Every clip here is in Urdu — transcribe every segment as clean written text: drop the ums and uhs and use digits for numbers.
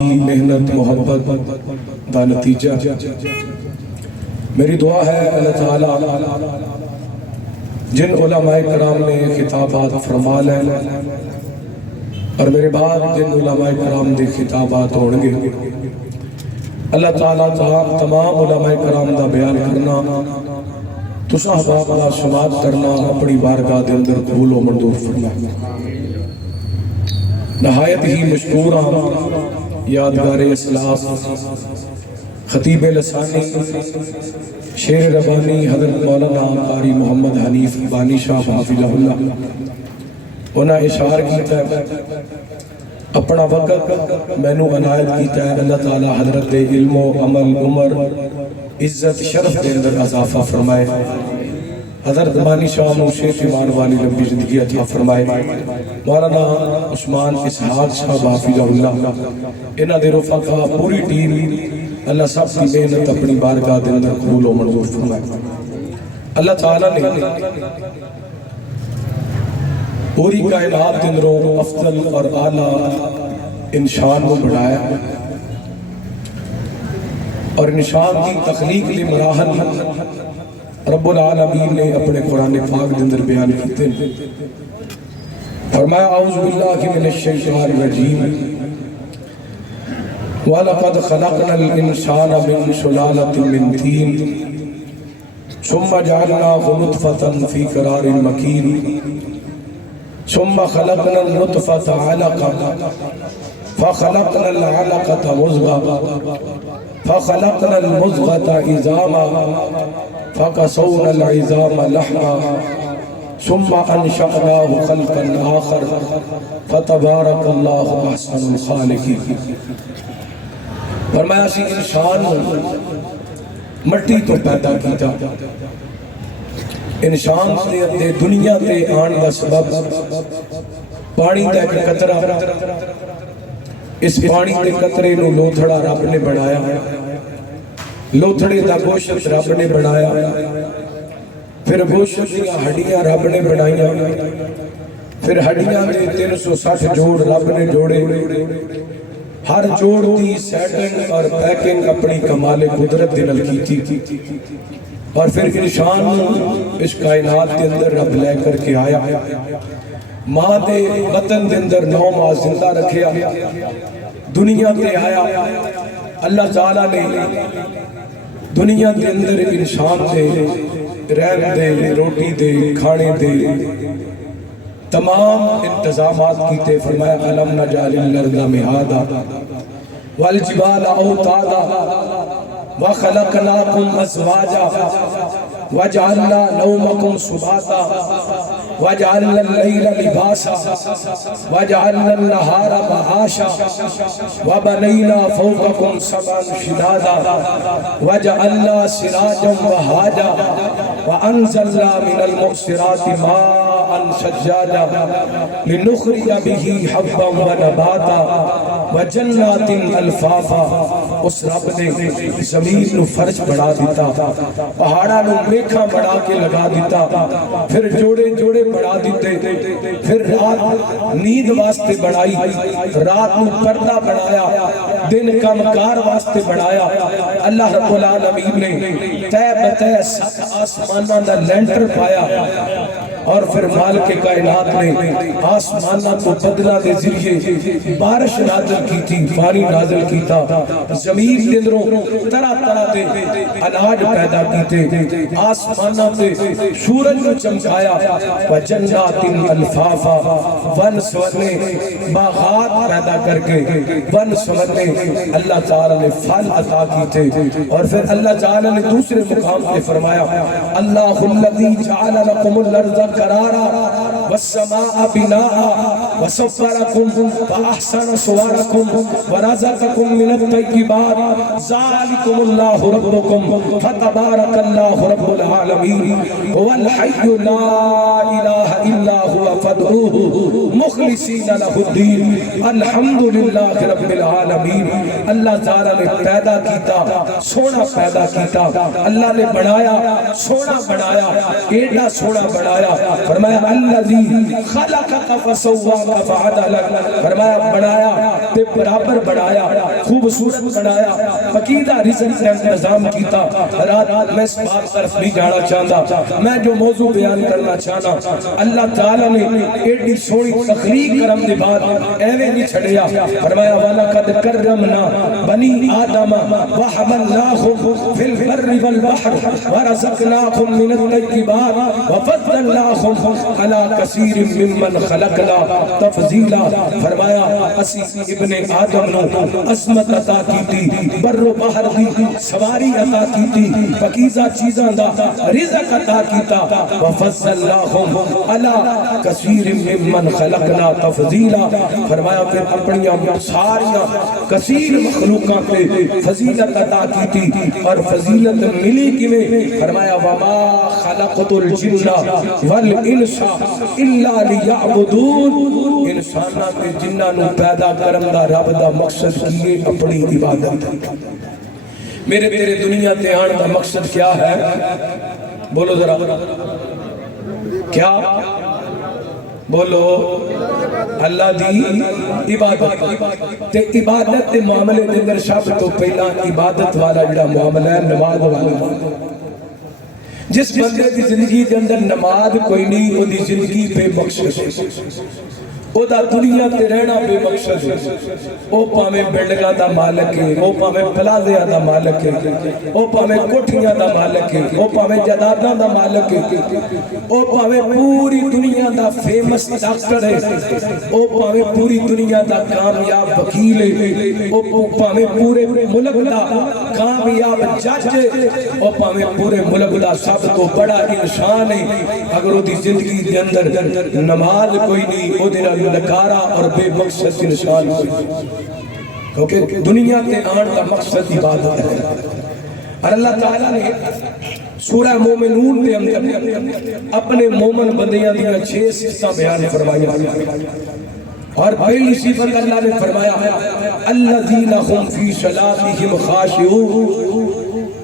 محنت محبت دا نتیجہ میری دعا ہے اللہ تعالیٰ جن علماء کرام نے خطابات فرما لے اور میرے بعد جن علماء کرام نے خطابات ہوڑنگے اللہ تعالیٰ تمام علماء کرام دا بیان کرنا تو صحباب دا سماعت کرنا اپنی بارگاہ دے اندر قبول و منظور فرما نہایت ہی مشکورہ یادگار اسلاف خطیب لسانی شیر ربانی حضرت مولانا قاری محمد حنیف بانی شاہ حافظہ اللہ انہاں اشعار کیتا ہے اپنا وقت مینو عنایت کیتا ہے اللہ تعالی حضرت علم و عمل عمر عزت شرف کے اندر اضافہ فرمائے حضرت بانی شاہ موشیف ایمان والی ربی زندگی عطا فرمائے مولانا عثمان اسحاق صاحب حافظہ اللہ انہاں دے رفقا پوری ٹیم اللہ سب کی محنت اپنی بارگاہ دے اندر قبول و منظور فرمائے اللہ تعالیٰ نے پوری کائنات دے اندروں افضل اور اعلیٰ انسان کو بڑھایا اور انسان کی تخلیق لی مراحل رب العالمین نے اپنے قرآن پاک دے اندر بیان کیتے ہیں فرمایا اعوذ باللہ من الشیطان الرجیم وَلَقَدْ خَلَقْنَا الْإِنسَانَ مِنْ سُلَالَةٍ مِنْ طِينٍ ثُمَّ جَعَلْنَاهُ نُطْفَةً فِي قَرَارٍ مَكِينٍ ثُمَّ خَلَقْنَا النُّطْفَةَ عَلَقَةً فَخَلَقْنَا الْعَلَقَةَ مُضْغَةً فَخَلَقْنَا الْمُضْغَةَ عِظَامًا فَكَسَوْنَا الْعِظَامَ لَحْمًا ثُمَّ أَنشَأْنَاهُ خَلْقًا آخَرَ فَتَبَارَكَ اللَّهُ أَحْسَنُ الْخَالِقِينَ فرمایا سی انسان مٹی تو پیدا کیتا انسان دے دنیا تے آن دا سبب پانی دا ایک قطرہ اس پانی دے قطرے نو لوتھڑا رب نے بنایا لوتھڑے دا گوشت رب نے بنایا پھر گوشت دیا ہڈیاں رب نے بنائیاں پھر ہڈیاں دے 360 جوڑ رب نے جوڑے ہر جوڑ دی سیٹنگ اور پیکنگ اپنی کمال قدرت دنل کی تھی اور پھر انسان اس کائنات کے اندر رب لے کر کے آیا ماں دے بطن دے اندر 9 ماہ زندہ رکھیا دنیا تے آیا اللہ تعالیٰ نے دنیا کے اندر انسان دے رہن دے روٹی دے کھانے دے تمام انتظامات کیتے فرمایا علم نجعل الارض مہادا والجبال اوتادا وخلقناکم ازواجا وجعلنا نومکم سباتا وجعلنا اللیل لباسا وجعلنا النہار معاشا وبنینا فوقکم سبعا شدادا وجعلنا سراجا وہاجا وانزلنا من المعصرات ماء سجادا لنخرج به حبا ونباتا وجنات الفافا اس رب نے زمین نو فرش بڑھا دیتا پہاڑا نو میکھا بڑھا کے لگا دیتا پھر جوڑے جوڑے بڑھا دیتے پھر رات نیند واسطے بڑھائی رات نو پردہ بڑھایا دن کا مکار واسطے بڑھایا اللہ رب العالمین نے تے بتے 7 آسمانہ دا لینٹر پایا اور پھر مالک کائنات نے آسمانہ کو بدلہ دے ذریعے بارش نازل کی تھی پانی نازل کی تھا زمین کے اندروں طرح طرح دے اناج پیدا کیتے آسمانہ تے سورج کو چمکایا وجنات الفافا ون سورنے باغات پیدا کر کے ون سورنے اللہ تعالیٰ نے پھل عطا کیتے اور پھر اللہ تعالیٰ نے دوسرے مقام پہ فرمایا اللہ الذی جعل لکم الارض قرارا والسماء بناء وصفركم فأحسن صوركم ورزقكم من الطيبات ذلكم الله ربكم فتبارك الله رب العالمين هو الحي لا إله إلا هو فادعوه مخلصین لہ الدین الحمدللہ رب العالمین۔ اللہ تعالیٰ نے پیدا کیتا سونا پیدا کیتا، اللہ نے بنایا سونا بنایا، ایڈا سونا بنایا، فرمایا الذی خلقک فسواک فعدلک، فرمایا بنایا تے برابر بنایا، خوبصورت بنایا، عقیدہ رزق کا انتظام کیتا۔ رات میں اس بات طرف نہیں جانا چاہتا، میں جو موضوع بیان کرنا چاہنا، اللہ تعالیٰ نے ایڈی سونی تخلیق کرم دی بات ایویں نہیں چھڑیا، فرمایا وَلَقَدْ كَرَّمْنَا بَنِي آدَمَ وَحَمَلْنَاهُمْ فِي الْبَرِّ وَالْبَحْرِ وَرَزَقْنَاهُمْ مِنَ الطَّيِّبَاتِ وَفَضَّلْنَاهُمْ عَلَى كَثِيرٍ مِّمَّنْ خَلَقْنَا تَفْضِيلًا، فرمایا اسی ابن آدم نو عظمت عطا کیتی، بر و بحر دی سواری عطا کیتی، پاکیزہ چیزاں دا رزق عطا کیتا، وَفَضَّلْنَاهُمْ عَلَى كَثِيرٍ مِّمَّنْ خَلَقْنَا تَفْضِيلًا، فرمایا پھر اپنیاں ساریاں کثیر مخلوقاں پہ فضیلت عطا کیتی، اور فضیلت ملی کیویں، فرمایا وَمَا خَلَقْتُ الْجِنَّ وَالْإِنسَ إِلَّا لِيَعْبُدُونِ، انساناں تے جنہاں نو پیدا کرن دا رب دا مقصد کیے اپنی عبادت۔ میرے تیرے دنیا تے آن دا مقصد کیا ہے؟ بولو ذرا کیا؟ بولو اللہ دی عبادت۔ تے عبادت تے معاملے دے اندر سب تو پہلا عبادت والا جڑا معاملہ ہے نماز والا۔ جس بندے دی زندگی دے اندر نماز کوئی نہیں، وہ دی زندگی بے مقصد ہے، او دا دنیا تے رہنا بے مقصد ہے، او پاویں بلڈنگاں دا مالک ہے، او پاویں پلازیاں دا مالک ہے، او پاویں کوٹھیاں دا مالک ہے، او پاویں جائیداداں دا مالک ہے، او پاویں پوری دنیا دا فیمس ڈاکٹر ہے، او پاویں پوری دنیا دا کامیاب وکیل ہے، او پاویں پورے ملک دا کامیاب جج ہے، او پاویں پورے ملک دا سب تو بڑا انسان ہے، اگر او دی زندگی دے اندر نماز کوئی نہیں، او دے نکارا اور بے مقصد انسان ہوئی، کیونکہ دنیا کے آن کا مقصد عبادت ہے۔ اور اللہ تعالیٰ نے سورہ مومنون کے اندر اپنے مومن بندیاں دیا 6 صفتاں بیان فرمایا، اور پہلی صفت اللہ نے فرمایا الذین هم فی صلاتہم خاشعون،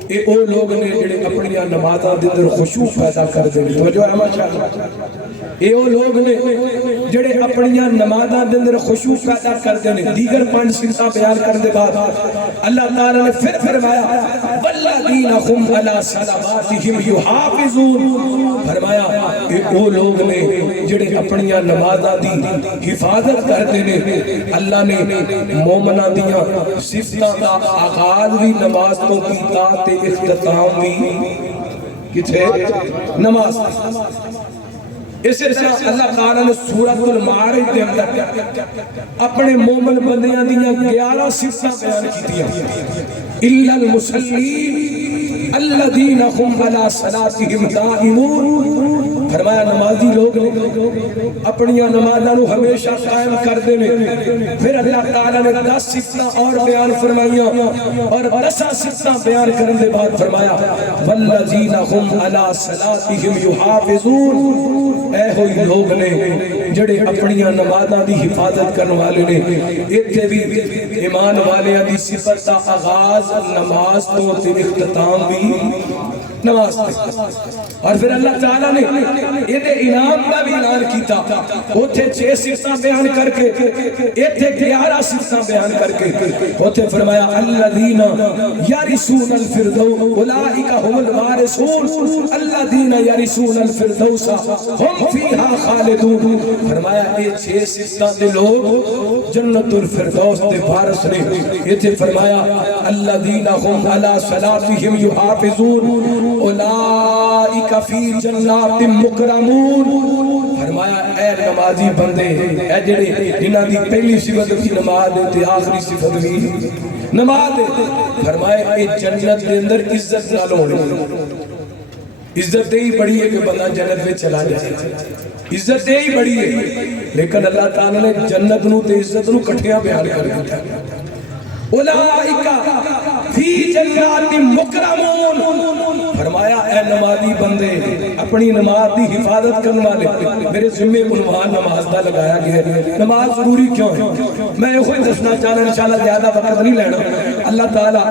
اے او لوگ نے جڑے اپنی نمازاں دے اندر خشوع پیدا کر دے، توجہ ہے ماشاءاللہ، اے او لوگ نے جڑے اپنی نمازاں دے اندر خشوع پیدا کر دے۔ دیگر 5 صفتاں بیان کرنے بعد اللہ تعالی نے پھر فرمایا والذین هم علی صلواتہم یحافظون، فرمایا اے او لوگ نے جڑے اپنی نمازاں دی حفاظت کرتے ہیں۔ اللہ نے مومناں دیاں صفتاں دا آغاز بھی نماز تو کیتا تے اختتام بھی کتھے؟ نماز۔ اس طرح اللہ تعالیٰ نے سورۃ المعارج دے اندر اپنے مومن بندیاں دیاں 11 صفتاں بیان کیتیاں، الا المصلین الذین هم علی صلاتہم دائمون، فرمایا نمازی لوگ اپنی نمازاں نو ہمیشہ قائم کر دینے۔ پھر اللہ تعالیٰ نے 10 صفتاں اور بیان فرمائیاں، اور 10 صفتاں بیان کرنے کے بعد فرمایا والذین هم علی صلاتہم یحافظون، اے ہوئی لوگ نے جڑے اپنی نمازاں دی حفاظت کرنے والے نے۔ ایتھے بھی ایمان والے دی صفت دا آغاز نماز تو تے اختتام بھی نماز تے۔ اور پھر اللہ تعالیٰ نے یہ انعام کا بھی اعلان کیتا، اوتھے 6 صفتاں بیان کر کے، ایتھے 11 صفتاں بیان کر کے، اوتھے فرمایا الذین یرثون الفردوس اولئک هم الوارثون الذین یرثون الفردوس هم فیہا خالدون، فرمایا یہ 6 صفتاں دے لوگ جنت الفردوس دے وارث نے۔ ایتھے فرمایا الذین هم علی صلاتہم یحافظون اولئک فی جنات مکرمون، فرمایا اے نمازی بندے، اے جڑے انہاں دی پہلی صفت بھی نماز تے آخری صفت بھی نماز، فرمایا اے جنت دے اندر عزت نال ہونے۔ عزت ہی بڑی ہے کہ بندہ جنت میں چلا جائے، عزت ہی بڑی ہے، لیکن اللہ تعالیٰ نے جنت نو تے عزت نو کٹھیاں بیان کر دیا۔ اولئک فی جنات مکرمون، فرمایا اے نمازی بندے اپنی نماز دی حفاظت کرنے والے میرے ذمے عنوان نماز دا لگایا گیا ہے۔ نماز ضروری کیوں ہے؟ میں یہ خود دسنا چاہنا، انشاءاللہ زیادہ وقت نہیں لینا۔ اللہ تعالیٰ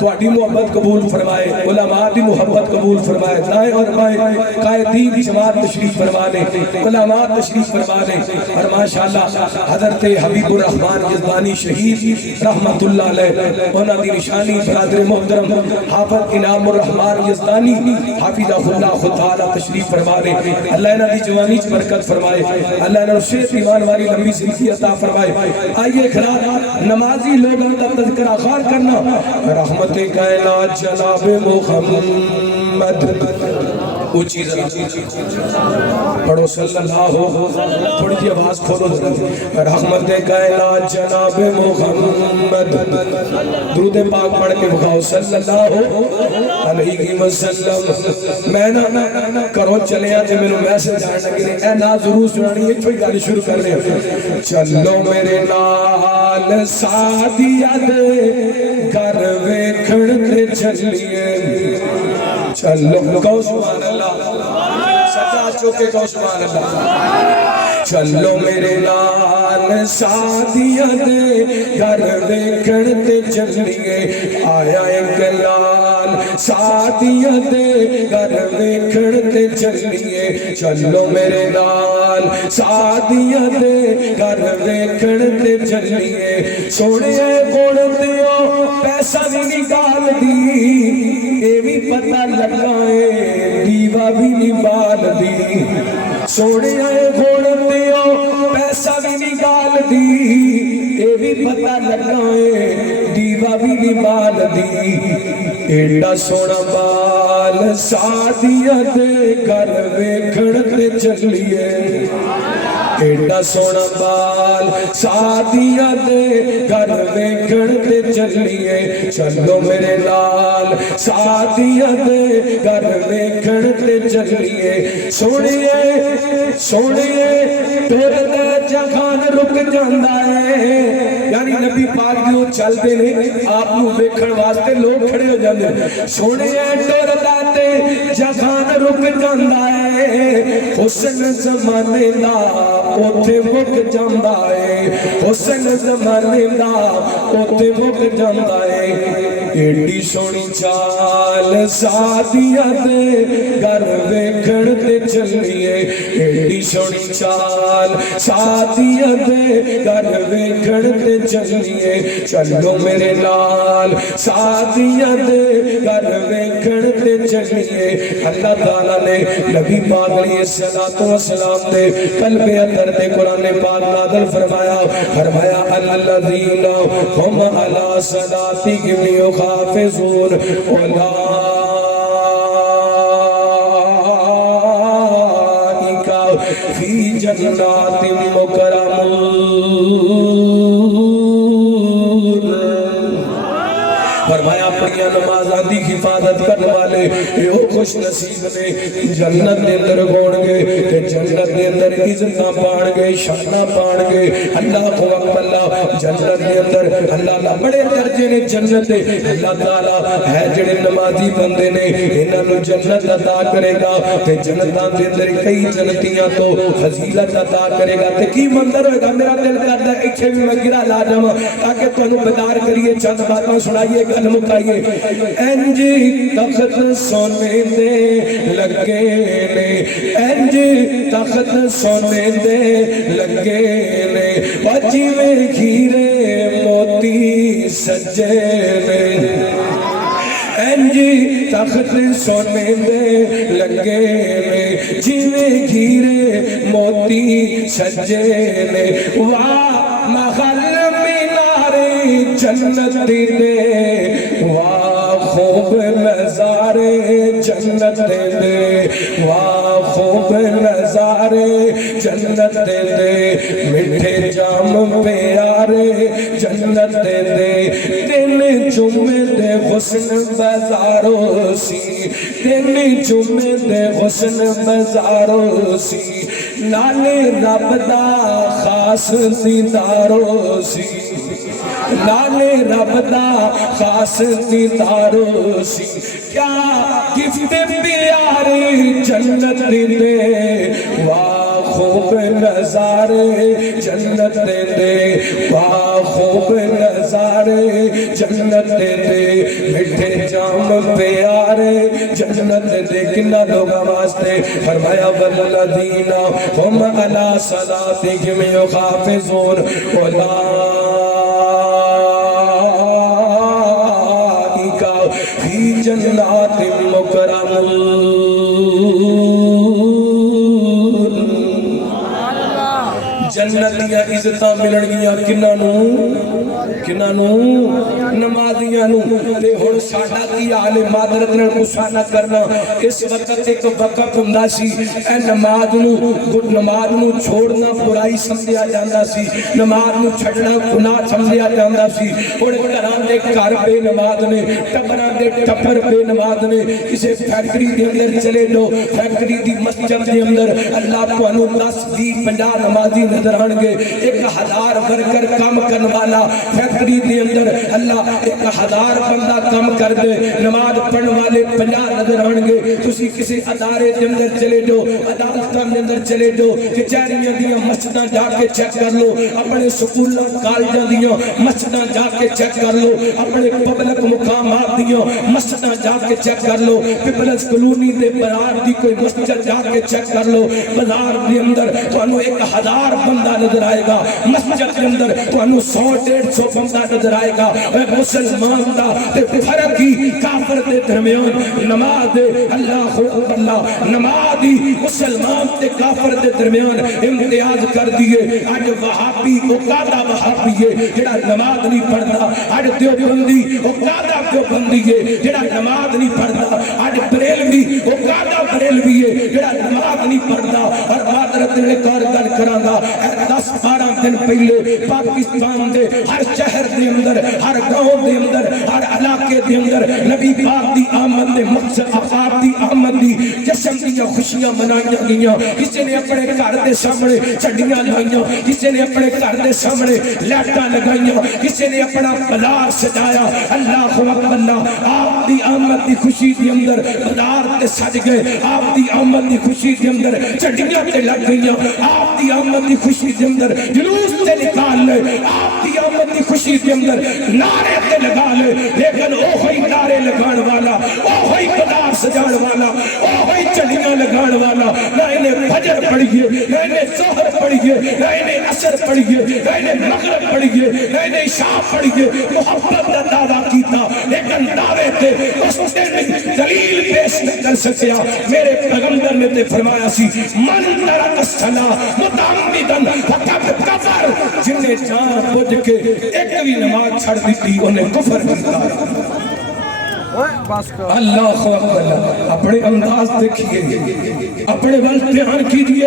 تہاڈی محبت قبول فرمائے، علماء دی محبت قبول فرمائے، دائیں اور بائیں قائدین جماعت تشریف فرما لے، علماء تشریف فرما لے، اور ماشاءاللہ حضرت حبیب الرحمن یزدانی شہید رحمت اللہ علیہ انہاں دی نشانی برادر محترم حافظ انعام الرحمن یزدانی حافظہ اللہ تعالی تشریف فرما لے۔ اللہ انہاں دی جوانی چ برکت فرمائے، اللہ انہاں صحت ایمان والی لمبی زندگی عطا فرمائے۔ آئیے کھڑا نمازی لوگوں کا تذکرہ خار کرنا، رحمت کائنات جناب محمد اونچی ذرا پڑھو صلی اللہ تھوڑی جی آواز کھولو ذرا، رحمت کائنات جناب محمد، درود پاک پڑھ کے بخاؤ صلی اللہ علیہ وسلم۔ میں نہ کرو چلے آتے میں نے میسج آنے لگے اے نا ضرور سنانی ایک کوئی گالی شروع کر لیں۔ چلو میرے نال سادیا دے گھر ویکھن تے چلیے، چلو کہو سبحان اللہ، سجا چوکے کہو سبحان اللہ۔ چلو میرے نال سادیا دے گھر ویکھن تے چلیے، آیا ایک لال سادیا دے گھر ویکھن تے چلیے، چلو میرے نال سادیا دے گھر ویکھن تے چلیے، سونے گڑ دیو پیسہ بھی نکال دی، اے بھی پتہ لگائے دیوا بھی نبال دی، سونے گڑ دیو پیسہ بھی نکال دی، اے بھی پتہ لگائے دیوا بھی نبال دی، ایڈا سونا بال سادیا دے گھر ویکھن تے چلیے، ایڈا سونا بال سادیا دے گھر ویکھن تے چلیے، چلو میرے نال سادیا دے گھر ویکھن تے چلیے، سونیے سونیے تیرے دے جہان رک جاندا ہے، یعنی نبی پاک جو چل دے نے آپ نو ویکھن واسطے لوگ کھڑے ہو جاندے، سونیے تیرے دے جہان رک جاندا ہے، حسن زمانے دا اوتھے مک جاندا ہے، حسن زمانے دا اوتھے مک جاندا ہے، ایڈی سونی چال سادیا دے گھر ویکھن تے چلیے، ایڈی سونی چال سادیا دے گھر ویکھن تے چلیے، چلو میرے نال سادیا دے گھر ویکھن تے چلیے۔ اللہ تعالیٰ نے نبی پاک علیہ السلام دے قلب اندر دے قرآن پاک نازل فرمایا، فرمایا الذین هم علی صلاتهم یحافظون اولئک فی جنات مکرمون۔ فرمایا اپنی نمازاں دی حفاظت کرنے والے یہ خوش نصیب نے، جنت دے اندر گون گے تے جنت دے اندر عزتاں پان گے، شاناں پان گے۔ اللہ کو اللہ جنت دے اندر اللہ دا بڑے درجے نے جنت دے، اللہ تعالیٰ ہے جڑے نمازی بندے نے انہاں نوں جنت عطا کرے گا تے جنتاں دے اندر کئی جنتیاں تو فضیلت عطا کرے گا۔ تے کی منظر ہوئے گا، میرا دل کردا ہے ایتھے بھی میں گرا لا جاواں تاکہ تانوں بیدار کریے، چند باتاں سنائیے، گل مکائیے۔ انجی تخت سونے دے لگے نے، انجی تخت سونے دے لگے نے، وجی میں گھیرے موتی سجے نے، انجی تخت سونے دے لگے نے، جیویں گھیرے موتی سجے نے، واہ محل مینارے جنت دے، واہ خوب نظارے جنت دے، واہ خوب نظارے جنت دے، میٹھے جام پیارے جنت دے، دن جمعے دے حسن بازاروں سی، دن جمعے دے حسن بازاروں سی، نالے رب دا خاص دیداروں سی، لالے رب دا خاص دیدارو سی کیا گفت پیارے جنت دے واہ خوب نظارے جنت دے واہ خوب نظارے جنت دے میٹھے جام پیارے جنت دے کنا لوگا واسطے فرمایا والذین ہم علی صلاتہم یحافظون اولئک فی جنات مکرمون جنت دیا عزتاں ملن گیا کنہاں نو نمازیاں نو تے ہن ساڈا کی حال معذرت نال غصہ نہ کرنا اس وقت ایک وقت ہوندا سی اے نماز نو چھوڑنا برائی سمجھیا جاندا سی نماز نو چھڈنا گناہ سمجھیا جاندا سی ہن گھراں دے گھر بے نماز نے ٹبراں دے ٹبر بے نماز نے کسے فیکٹری دے اندر چلے جاؤ فیکٹری دی مسجد دے اندر اللہ تانوں 10 20 50 نمازی نظر آن گے 1000 ورکر کام کرن والا فیکٹری دے اندر اللہ 1000 بندہ کام کر دے نماز پڑھن والے 50 نظر آن گے تسی کسی ادارے دے اندر چلے جاؤ عدالتاں دے اندر چلے جاؤ کچہریاں دیاں مسجداں جا کے چیک کر لو اپنے سکولاں کالجاں دیاں مسجداں جا کے چیک کر لو اپنے پبلک مقامات دیاں مسجداں جا کے چیک کر لو پیپلز کلونی دے برار دی کوئی مسجد جا کے چیک کر لو بازار دے اندر تانوں 1000 بندہ نظر آئے گا مسجد کے اندر تانوں 100-150 بندہ نظر آئے گا مسلمان دا فرق ہی کافر دے درمیان نماز دے اللہ نماز ہی مسلمان تے کافر دے درمیان امتیاز کر دیئے آج وہابی اوقادہ وہابی ہے جڑا نماز نہیں پڑھتا آج دیوبندی اوقادہ دیوبندی ہے جڑا نماز نہیں پڑھتا آج بریلوی اوقادہ بریلوی ہے جڑا نماز نہیں پڑھتا اور معذرت نے کار گل کراں گا 10-12 دن پہلے پاکستان دے ہر شہر دے اندر ہر گاؤں دے اندر ہر علاقے دے اندر نبی پاک دی آمد دے مقصد آقاب دی آمد دی جشن دیا خوشیاں منائیاں گئیاں کسی نے اپنے گھر دے سامنے چڑیاں لائیاں کسی نے اپنے گھر دے سامنے لیٹاں لگائیاں کسی نے اپنا بلار سجایا اللہ اللہ آپ دی آمد دی خوشی دی اندر بلار تے سج گئے آپ دی آمد دی خوشی دی اندر چڑیاں تے لگ گئیاں آپ دی آمد دی خوشی دی اندر جلوس تے نکال لے آپ دی آمد دی خوشی دی اندر نعرے تے لگا لے لیکن اوہی نعرے لگان والا اوہی بلار سجان والا اوہی چڑیاں لگان والا نہ انہیں فجر پڑھئے نہ انہیں ظہر پڑھئے نہ انہیں عصر پڑھئے نہ انہیں مغرب پڑھئے نہ انہیں عشاء پڑھئے محبت دا دعویٰ کیتا لیکن دعوے تے اس نے دلیل پیش نہ کر سکیا میرے پیغمبر نے تے فرمایا سی من ترک الصلاۃ متعمداً فقد کفر جن نے جان بوجھ کے ایک بھی نماز چھڑ دیتی انہیں کفر کیتا اللہ اکبر اپنے انداز دیکھیے اپنے وقت دھیان کیجئے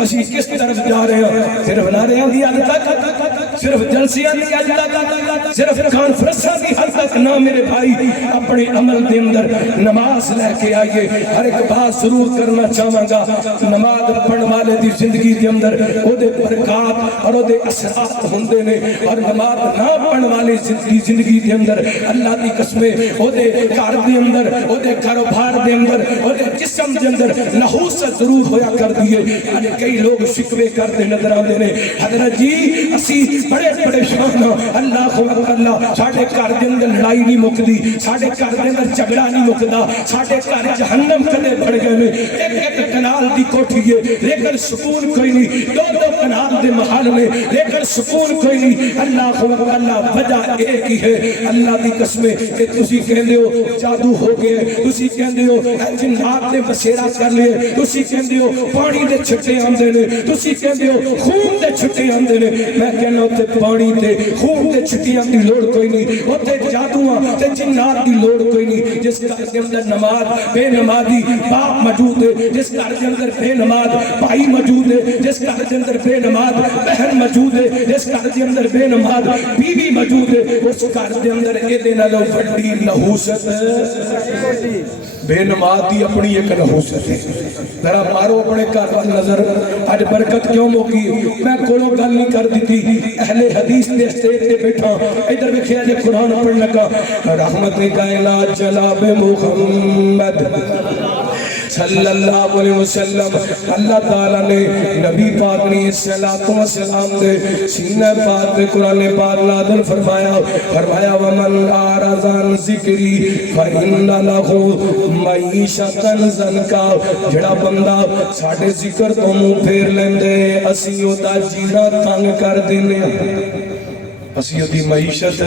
اسی کس طرف جا رہے ہیں صرف نعرے دی حد تک صرف جلسیاں دی حد تک صرف کانفرنساں دی حد تک نہ میرے بھائی اپنے عمل دے اندر نماز لے کے آئیے ہر ایک بات ضرور کرنا چاہاں گا نماز پڑھن والے دی زندگی دے اندر او دے برکات اور او دے اثرات ہوندے نے اور نماز نہ پڑھن والے زندگی دے اندر اللہ دی قسمیں او دے گھر دے اندر او دے کاروبار دے اندر او دے جسم دے اندر نحوست ضرور ہویا کر دیئے آج کئی لوگ شکوے کرتے نظر آندے نے حضرت جی اسی بڑے پریشان اللہ اللہ ساڑھے گھر دے اندر لڑائی نہیں مکدی ساڑھے گھر دے اندر جھگڑا نہیں مکدا ساڑھے گھر جہنم کدے بڑھ گئے نے ایک کنال دی کوٹھی ہے لیکن سکون کوئی نہیں دو کنال دے محل میں لیکن سکون کوئی نہیں اللہ اللہ وجہ ایک ہی ہے اللہ دی قسمیں کہ تسی کہندے ہو جادو ہو گئے تسی کہندے ہو جنات نے بسیرا کر لیے تسی کہندے ہو پانی دے چھٹے آندے نے تسی کہندے ہو خون دے چھٹے آندے نے میں کہنا ہوتے پانی دے خون دے چھٹیاں دی لوڑ کوئی نہیں ہوتے جادو تے جنات دی لوڑ کوئی نہیں. جس گھر دے اندر نماز بے نمازی باپ موجود ہے, جس گھر دے اندر بے نماز بھائی موجود ہے, جس گھر دے اندر بے نماز بہن موجود ہے, جس گھر دے اندر بے نماز بیوی موجود ہے, اس گھر دے اندر ایدے نالوں وڈی نحوست بے نماز دی اپنی ایک نحوست ہے. ذرا مارو اپنے گھر پر نظر. اج برکت کیوں موکی؟ میں کولوں گل نہیں کر دیتی, اہل حدیث دے اسٹیج تے بیٹھا, ادھر ویکھیا جے قرآن پڑھن لگا, رحمت کائنات جناب محمد صلی اللہ علیہ وسلم. اللہ تعالیٰ نے نبی پاک نے صلاۃ و سلام دے سینہ پاک دے قرآن پاک نازل فرمایا, فرمایا ومن اعرض عن ذکری فإن لہ معیشۃ ضنکا. جڑا بندہ ساڈے ذکر تو منہ پھیر لیندے اسی او دا جینا تنگ کر دینے, اسی او دی معیشت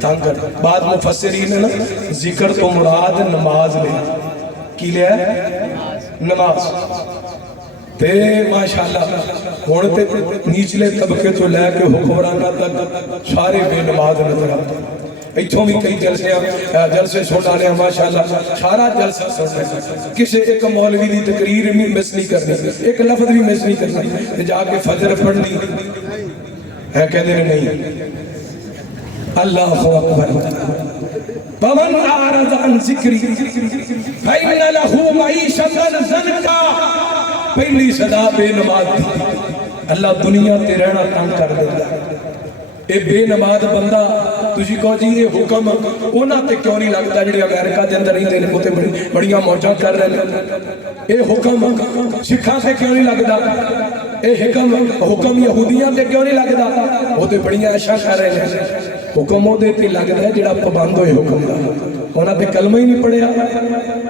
تنگ کر. بعد مفسرین نے نا ذکر تو مراد نماز لے کی لیا نماز تے ماشاءاللہ ہون تے نیچلے طبقے تو لے کے حکمرانہ تک سارے بے نماز نظر آتے ہیں. ایتھوں بھی کئی جلسے سن آنے ہیں ماشاءاللہ, سارا جلسہ سن رہے ہیں. کسی ایک مولوی دی تقریر بھی مس نہیں کرنی, ایک لفظ بھی مس نہیں کرنی. جا کے فجر پڑھنی ہے کہتے ہیں نہیں. اللہ اکبر. ومن اعرض عن ذکری فإن لہ معیشۃ ضنکا. پہلی صدا بے نماز دی. اللہ دنیا تے رہنا تنگ کر دیتا ہے. اے بے نماز بندہ تجھی کہو جی یہ حکم اونا تے کیوں نہیں لگتا جڑے امریکہ دے اندر نہیں تے بڑیاں موجاں کر رہے ہیں. اے حکم سکھاں تے کیوں نہیں لگتا, اے حکم یہودیاں تے کیوں نہیں لگتا, وہ تے بڑیاں عشاء کر رہے ہیں. حکم وہ دیتے لگتا ہے جڑا پابند ہوئے حکم دا. انہاں تے کلمہ ہی نہیں پڑھیا,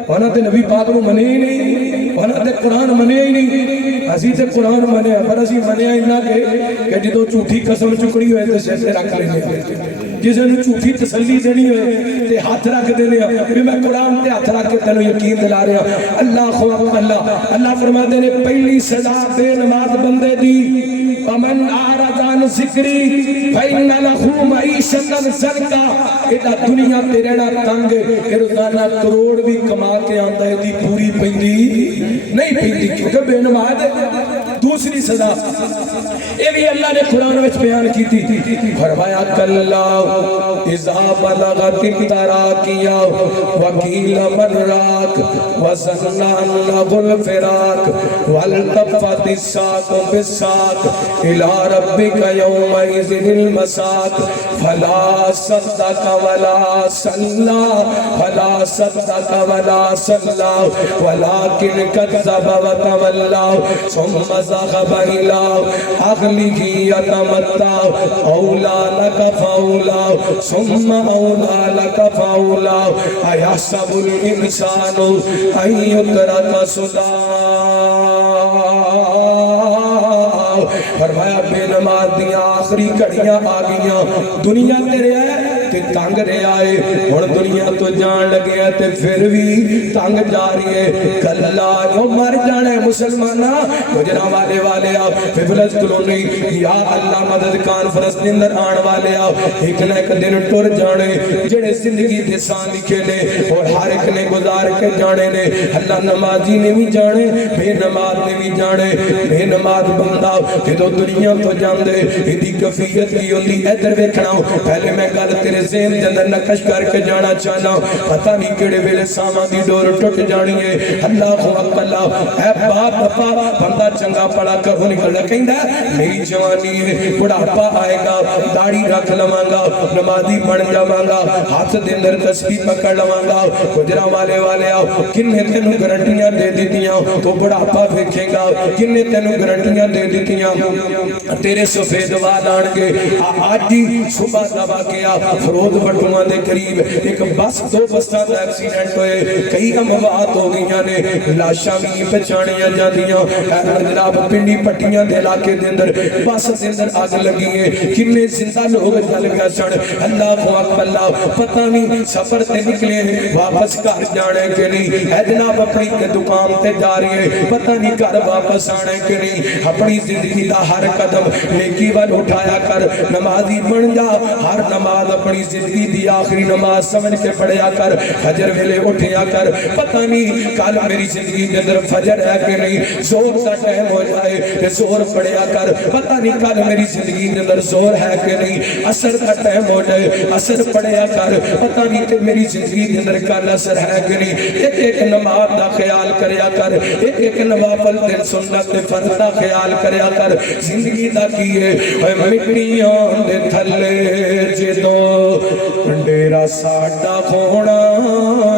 انہاں تے نبی پاک نو منے ہی نہیں, انہاں تے قرآن منے ہی نہیں. اسی تے قرآن منیا پر اسی منیا انہاں کہ جدو جھوٹی قسم چکڑی ہوئے تے سر تے رکھ لینے, جسے نے جھوٹی تسلی دینی ہوئے تے ہاتھ رکھ دینے کہ میں قرآن تے ہاتھ رکھ کے تینوں یقین دلا رہا. اللہ خواب اللہ فرما دینے پہلی سزا بے نماز بندے دی. ومن اعرض عن ذکری فإن لہ معیشۃ ضنکا. ایڈا دنیا تے رہنا تنگ, روزانہ کروڑ بھی کما کے آندا ہے دی پوری پیندی نہیں پیندی کیونکہ بے نماز. دوسری سزا یہ بھی اللہ نے قرآن وچ بیان کی تھی, فرمایا کلا اذا بلغت التراقیا وقیل من راق وظن انہ الفراق والتفت الساق بالساق الى ربک یومئذ المساق فلا صدق ولا صلی ولكن كذب وتولى ثم ذهب إلى أهله يتمتع أولى لك فأولى ثم أولى لك فأولى أيحسب الإنسان أن يترك سدى. فرمایا بے نماز دیاں آخری گھڑیاں آ گئیاں, دنیا تیرے ہے تے تنگ رہے آئے, اور دنیا تو جان لگے ہیں تے پھر بھی تنگ جا رہی ہے. کلا جو مر جانے مسلمانہ گجرہ والے آؤ فیبلس کلونی یا اللہ مدد کانفرنس اندر آن والے آؤ, ایک نہ ایک دن ٹر جانے جڑے زندگی دے سان لکھے نے اور ہر ایک نے گزار کے جانے نے. اللہ نمازی نے بھی جانے, بے نماز نے بھی جانے. بے نماز بندہ جدو دنیا تو جان دے ایدی کفیت کی ہوتی. ادھر ویکھنا پہلے میں گل تیرے ذہن دے اندر نقش کر کے جانا چاہنا, پتہ نہیں کیڑے ویلے ساواں دی ڈور ٹوٹ جانی ہے. اللہ اللہ اے باپ پپا بندہ چنگا پڑا کرو نکل کہندا میری جوانی ہے, بڑھاپا آئے گا داڑھی رکھ لواں گا, نمازی بن جاواں گا, ہاتھ دے اندر تسبیح پکڑ لواں گا. گجرا والے آؤ کنے تینوں گارنٹیاں دے دتیاں تو بڑھاپا ویکھے گا, کنے تینوں گارنٹیاں دے دتیاں تیرے سفید وال آن کے. آج ہی صبح دا واقعہ فرود بٹواں دے قریب ایک بس دو بساں دا ایکسیڈنٹ ہوئے, کئی اموات ہو گئیاں نے, لاشاں بھی پہچانیاں جاندیاں. جناب پنڈی پٹیاں دے علاقے دے اندر بس دے اندر آگ لگی ہے, کنے زندہ لوگ جل گئے سن. اللہ اکبر, پتہ نہیں سفر تے نکلے واپس گھر جانے کے نہیں. اے جناب اپنی دکان تے جا رہی ہے, پتہ نہیں گھر واپس آنے کے نہیں. اپنی زندگی دا ہر قدم نیکی وال اٹھایا کر, نمازی بن جا. ہر نماز اپنی اپنی زندگی دی آخری نماز سمجھ کے پڑھیا کر فجر ویلے اٹھیا کر پتہ نہیں کل میری زندگی کے اندر فجر ہے کہ نہیں زور کا ٹائم ہو جائے کہ زور پڑھیا کر پتہ نہیں کل میری زندگی کے اندر زور ہے کہ نہیں عصر کا ٹائم ہو جائے عصر پڑھیا کر پتہ نہیں کہ میری زندگی کے اندر کل عصر ہے کہ نہیں ایک ایک نماز دا خیال کریا کر ایک ایک نوافل دن سنت فرض دا خیال کریا کر زندگی دا کیے مٹیاں دے تھلے جدو ڈیرا ساڈا ہونا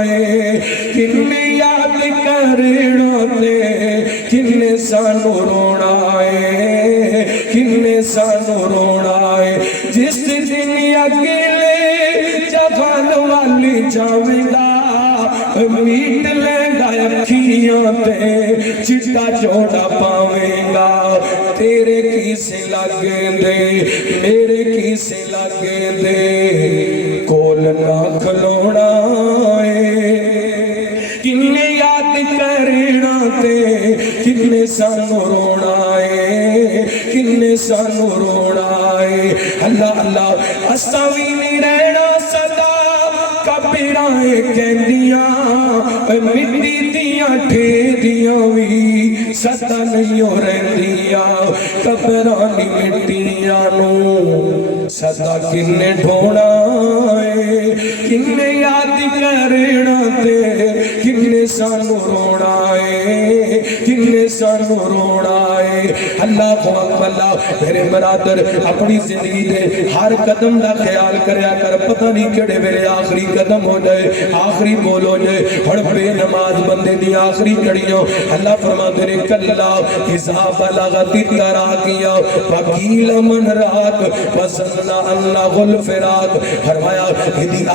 ہے کنے یاد کرنا تے کنے سانو رونا ہے کنے سانو رونا ہے جس دن اگلے جوان والی جاویں گا میٹ لینگا اکھیاں تے چٹا چوڑا پاویں گا تیرے کیسے لگیں دے میرے کیسے لگیں دے کول نہ کھلونا ہے کنے یاد کرنا تے کنے سانو رونا ہے کنے سانو رونا ہے اللہ اللہ اساوی نہیں رہنا صدا کبیرائیں کہندیاں مٹی دیاں ٹھیریاں وی سدا نہیں ہو رہندیاں کبرانی مٹیاں نو سدا کنے ڈھونا ہے کنے یاد کرنا تے کنے سانو رونا ہے کنے سانو رونا ہے اللہ اللہ میرے برادر اپنی زندگی دے ہر قدم دا خیال کریا کر پتہ نہیں کیڑے ویلے آخری قدم ہو جائے آخری بول ہو جائے ہر بے نماز بندے دی آخری کڑیوں اللہ فرماتے نے کلا اذا بلغت التراقیہ وقیل من راق وظن اللہ الفراق فرمایا یہ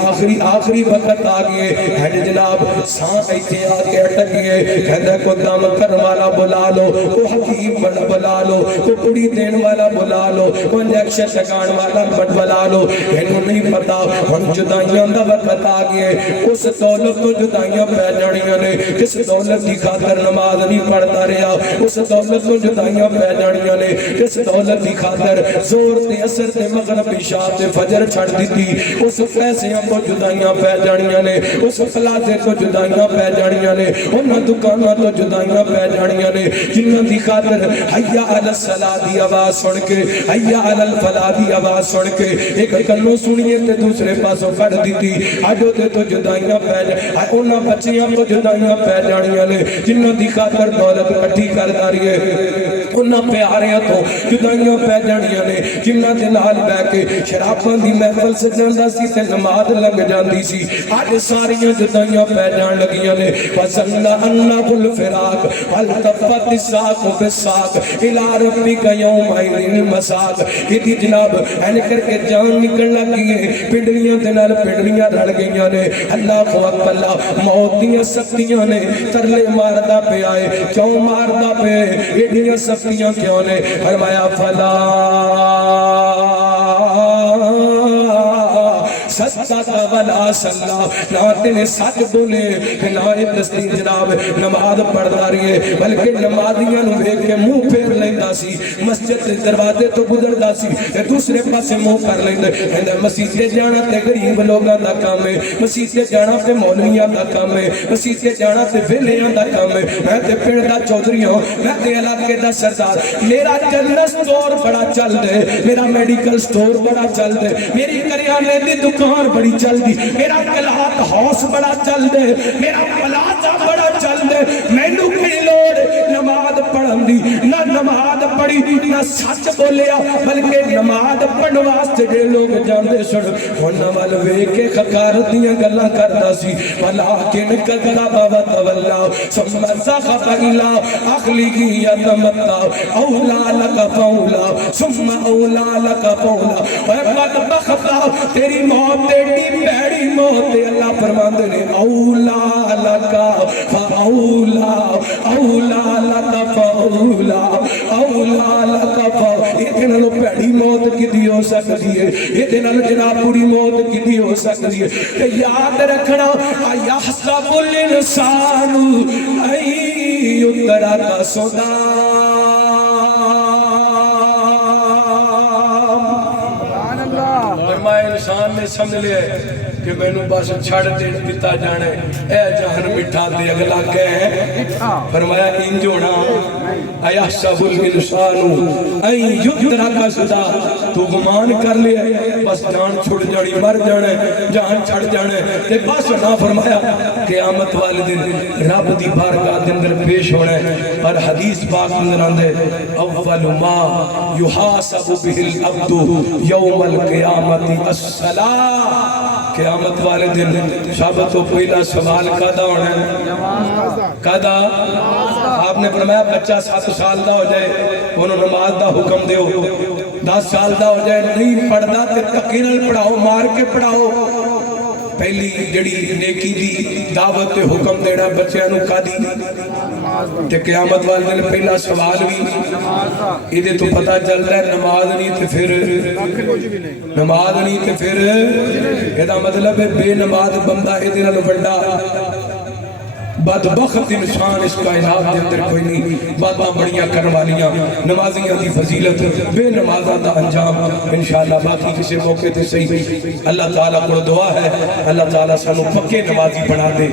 آخری وقت آگئے ہے جناب سانس ایتھے آگے اٹک گئے کہندہ کو دم کر والا بلا لو کو حکیم بلا لو کو کڑی دین والا بلا لو کو انجیکشن لگان والا بلا لو انہوں نہیں پتا ہم جدائیاں دا وقت آگئے اس دولت تو جدائیاں پہ جانیاں نے کس دولت کی خاطر نماز نہیں پڑھتا رہا اس دولت تو جدائیاں پہ جانیاں نے کس دولت کی خاطر زور تے اثر تے مغرب عشاء تے فجر چھڑ دیتی اس پیسیاں تو جدائیاں پہ جانیاں نے اس پلازے تو جدائیاں پہ جانیاں نے انہاں دکانہ تو جدائیاں پہ جانیاں نے جنہاں دی خاطر حیا علی الصلاۃ دی آواز سن کے حیا علی الفلاح دی آواز سن کے ایک کنوں سنیے تے دوسرے پاسوں کر دیتی آجو تے تو جدائیاں پہ جانیاں انہاں بچیاں تو جدائیاں پہ جانیاں نے جنہاں دی خاطر دولت کٹھی کر داریے انہاں پیاریاں تو جدائیاں پہ جانیاں نے جنہاں دے نال بہ کے شراباں دی محفل سجاندہ سی تے نماز لگ جاندی سی آج ساریاں جدائیاں پہ جان لگیاں نے وَسَنَّ أَنَّهُ الْفِرَاقُ وَالْتَفَّتِ السَّاقُ بِالسَّاقِ إِلَىٰ رَبِّكَ يَوْمَئِذٍ الْمَسَاقُ یہ جناب این کر کے جان نکل لگی ہے پنڈلیاں دے نال پنڈلیاں رل گئیاں نے اللہ اکبر اللہ موت دیاں سختیاں نے ترلے ماردا پہ آئے کیوں ماردا پہ ایڈیاں سختیاں کیوں نے فرمایا فلا سچا ولا صلی نہ تینے سچ بولے نہ دستی جناب نماز پڑھتا رہی ہے بلکہ نمازیاں نو دیکھ کے منہ پھیر لیندا سی مسجد کے دروازے تو گزردا سی تے دوسرے پاسے منہ کر لیندا کہندا مسجد تے جانا تے غریب لوگاں دا کام ہے مسجد تے جانا تے مولویاں دا کام ہے مسجد تے جانا تے ویلیاں دا کام ہے میں تے پنڈ دا چودھری ہوں میں تے علاقے دا سردار میرا جنرل سٹور بڑا چل دے میرا میڈیکل سٹور بڑا چل دے میری کریانے دی دکان بڑی چل دی میرا کلات ہاؤس بڑا چل دے میرا پلازا بڑا چل دے میں نو کی لوڑ نماز پڑھن دی نہ نماز پڑھی نہ سچ بولیا بلکہ نماز پڑھن واسطے جے لوگ جاندے سن انہاں ول ویکھ کے خکارت دیاں گلاں کردا سی ولکن کذب وتولى ثم سخط الى اخلیه یتمتع اولا لک فولا ثم اولا لک فولا وقد بختا تیری موت تیری پیڑی موت اللہ فرماندے نے اولا لکا فاولا اولا لکا فاولا اولا لکا فاولا یہ دنالو پیڑی موت کی دی ہو سکتی ہے یہ دنالو جناب پوری موت کی دی ہو سکتی ہے کہ یاد رکھنا یحسب الانسان ای اترا کا صدا فرمائے انسان نے سمجھ لیا کہ میں نو بس چھڑ دیتا جانے اے جہن مٹھا دے اگلا کہیں فرمایا انجونا ایحسب الانسانو این یدرک سدا تو گمان کر لیا بس جان چھڑ جانی مر جانے جان چھڑ جانے تے بس نہ فرمایا قیامت والے دن رب دی بارگاہ دے اندر پیش ہونے اور حدیث پاک اندر آندے اول ما یحاسب به العبد یوم القیامت الصلاۃ قیامت والے دن سب تو پہلا سوال کدا ہونا ہے کدا آپ نے فرمایا بچہ 7 سال دا ہو جائے انہوں نماز دا حکم دیو 10 سال دا ہو جائے نہیں پڑھدا تے تکے نال پڑھاؤ مار کے پڑھاؤ پہلی جڑی نیکی دی دعوت تے حکم دینا بچیاں نو کادی تے قیامت والے دن پہلا سوال بھی ادھے تو پتہ چل رہا ہے نماز نہیں تے پھر نماز نہیں تے پھر یہ مطلب ہے بے نماز بندہ ادھے نال بڑا بدبخت انسان اس کائنات کے اندر کوئی نہیں باتاں بڑیاں کروالیاں نمازیاں دی فضیلت بے نمازہ دا انجام انشاءاللہ باقی کسی موقع تے صحیح اللہ تعالیٰ کو دعا ہے اللہ تعالیٰ سانو پکے نمازی بنا دے